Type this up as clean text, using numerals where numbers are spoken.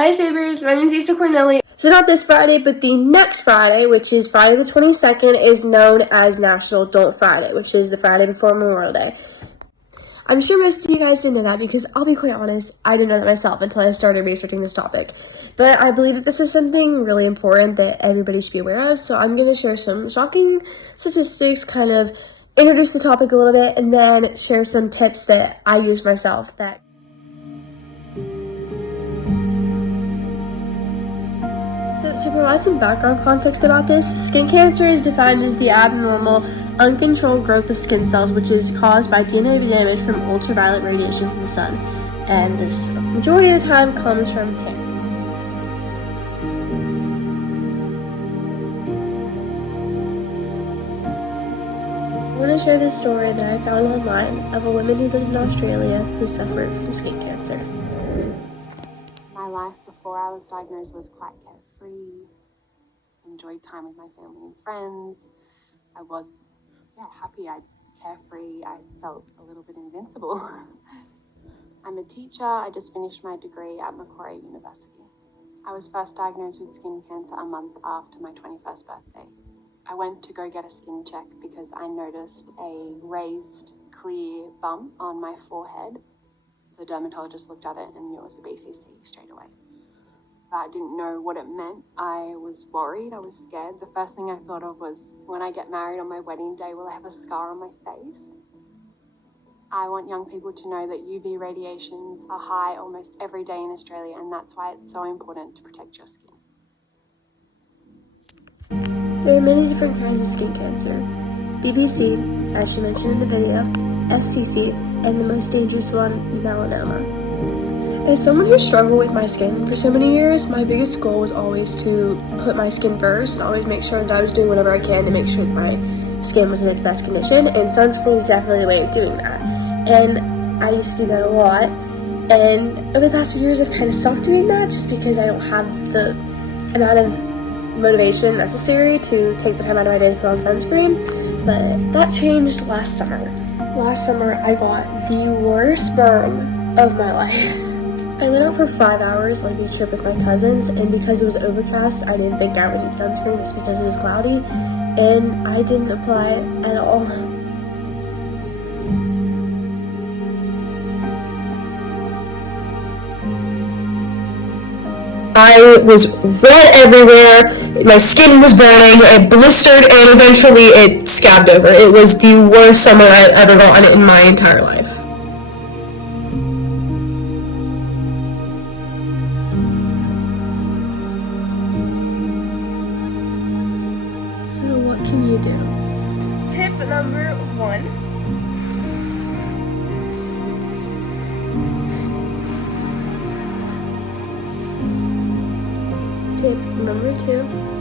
Hi Sabers, my name's Issa Corneli. So not this Friday, but the next Friday, which is Friday the 22nd, is known as National Don't Friday, which is the Friday before Memorial Day. I'm sure most of you guys didn't know that because I'll be quite honest, I didn't know that myself until I started researching this topic. But I believe that this is something really important that everybody should be aware of, so I'm going to share some shocking statistics, kind of introduce the topic a little bit, and then share some tips that I use myself that So to provide some background context about this, skin cancer is defined as the abnormal, uncontrolled growth of skin cells which is caused by DNA damage from ultraviolet radiation from the sun. And this majority of the time comes from tan. I want to share this story that I found online of a woman who lived in Australia who suffered from skin cancer. My life before I was diagnosed was quite carefree, enjoyed time with my family and friends. I was happy, carefree, I felt a little bit invincible. I'm a teacher, I just finished my degree at Macquarie University. I was first diagnosed with skin cancer a month after my 21st birthday. I went to go get a skin check because I noticed a raised, clear bump on my forehead. The dermatologist looked at it and knew it was a BCC straight away. I didn't know what it meant. I was worried, I was scared. The first thing I thought of was, when I get married on my wedding day, will I have a scar on my face? I want young people to know that UV radiations are high almost every day in Australia, and that's why it's so important to protect your skin. There are many different kinds of skin cancer. BBC, as she mentioned in the video, SCC, and the most dangerous one, melanoma. As someone who struggled with my skin for so many years, my biggest goal was always to put my skin first and always make sure that I was doing whatever I can to make sure that my skin was in its best condition, and sunscreen is definitely the way of doing that. And I used to do that a lot, and over the past few years I've kind of stopped doing that just because I don't have the amount of motivation necessary to take the time out of my day to put on sunscreen. But that changed last summer. Last summer I got the worst burn of my life. I went out for 5 hours on a beach trip with my cousins, and because it was overcast, I didn't think I would need sunscreen just because it was cloudy, and I didn't apply it at all. I was red everywhere, my skin was burning, it blistered, and eventually it scabbed over. It was the worst summer I've ever gotten in my entire life. So what can you do? Tip number 1. Tip number 2.